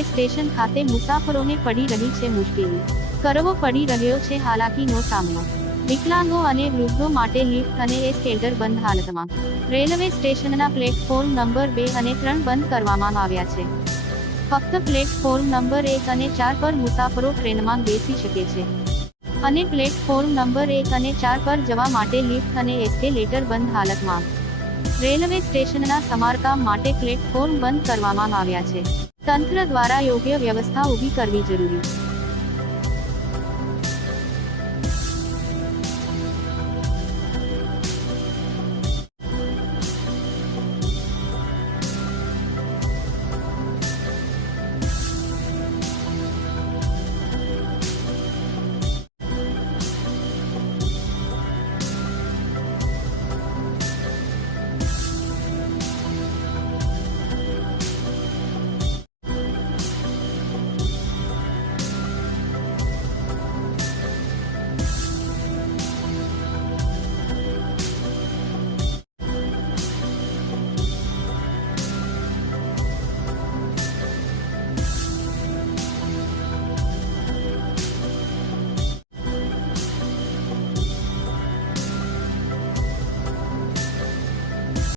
Railway station ખાતે મુસાફરોને પડી રહી છે મુશ્કેલી, કરવો પડી રહ્યો છે હાલાકીનો સામનો। વિકલાંગો અને વૃદ્ધો માટે લિફ્ટ અને એસ્કેલેટર બંધ હાલતમાં। રેલવે સ્ટેશનના પ્લેટફોર્મ નંબર 2 અને 3 બંધ કરવામાં આવ્યા છે। ફક્ત પ્લેટફોર્મ નંબર 1 અને 4 પર મુસાફરો ટ્રેનમાં બેસી શકે છે અને પ્લેટફોર્મ નંબર 1 અને 4 પર જવા માટે લિફ્ટ અને એસ્કેલેટર બંધ હાલતમાં। રેલવે સ્ટેશનના સમારકામ માટે પ્લેટફોર્મ બંધ કરવામાં આવ્યા છે। તંત્ર દ્વારા યોગ્ય વ્યવસ્થા ઊભી કરવી જરૂરી।